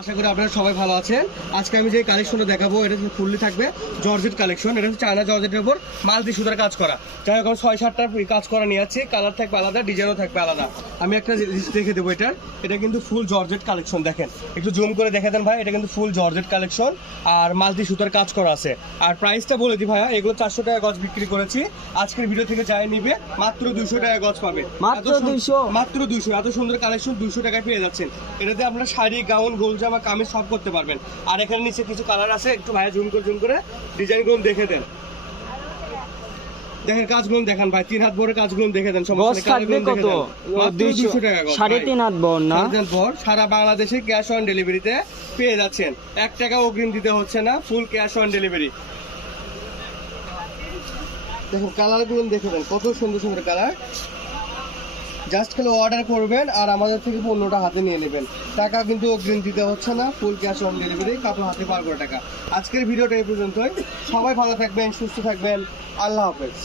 আশা করি আপনারা সবাই ভালো আছেন। আজকে আমি যে কালেকশনটা দেখাবো এটা ফুললি থাকবে জর্জেট কালেকশন। এটা হচ্ছে চায়না জর্জেটের উপর মাল্টি সুতার কাজ করা। যাই হোক 6-7টার কাজ করা নিয়ে যাচ্ছি। কালার থাকবে আলাদা, ডিজাইনও থাকবে আলাদা। আমি একটা জিনিস দেখে দেবো এটা কিন্তু ফুল জর্জেট কালেকশন। দেখেন একটু জুম করে দেখে দেন ভাই, এটা কিন্তু ফুল জর্জেট কালেকশন আর মাল্টি সুতার কাজ করা আছে। আর প্রাইসটা বলে দিই ভাইয়া, এগুলো 400 টাকা গজ বিক্রি করেছি। আজকের ভিডিও থেকে যাই নিবে মাত্র 200 টাকা গজ পাবে। মাত্র 200। এত সুন্দর কালেকশন 200 টাকায় পেয়ে যাচ্ছেন। এটাতে আপনারা শাড়ি, গাউন, গোল জামা, কামিজ সব করতে পারবেন। আর এখানে নিচে কিছু কালার আছে, একটু ভাইয়া জুম করে ডিজাইনগুলো দেখে দেন। দেখেন কাজগুলো দেখান ভাই, 3 হাত বড় কাজগুলো দেখে দেন। সমস্যা থাকবে কত? 200 টাকা গজ। 3.5 হাত বড় না? 3 হাত বড়। সারা বাংলাদেশে ক্যাশ অন ডেলিভারিতে পেয়ে যাচ্ছেন। 1 টাকা অগ্রিম দিতে হচ্ছে না, ফুল ক্যাশ অন ডেলিভারি। দেখুন কালারগুলো দেখে দেন, কত সুন্দর সুন্দর কালার। জাস্ট খালি অর্ডার করবেন আর আমাদের থেকে পণ্যটা হাতে নিয়ে নেবেন। টাকা কিন্তু অগ্রিম দিতে হচ্ছে না, ফুল ক্যাশ অন ডেলিভারি, কাপড় হাতে 12 টাকা। আজকের ভিডিওটা এই পর্যন্তই। সবাই ভালো থাকবেন, সুস্থ থাকবেন। আল্লাহ হাফেজ।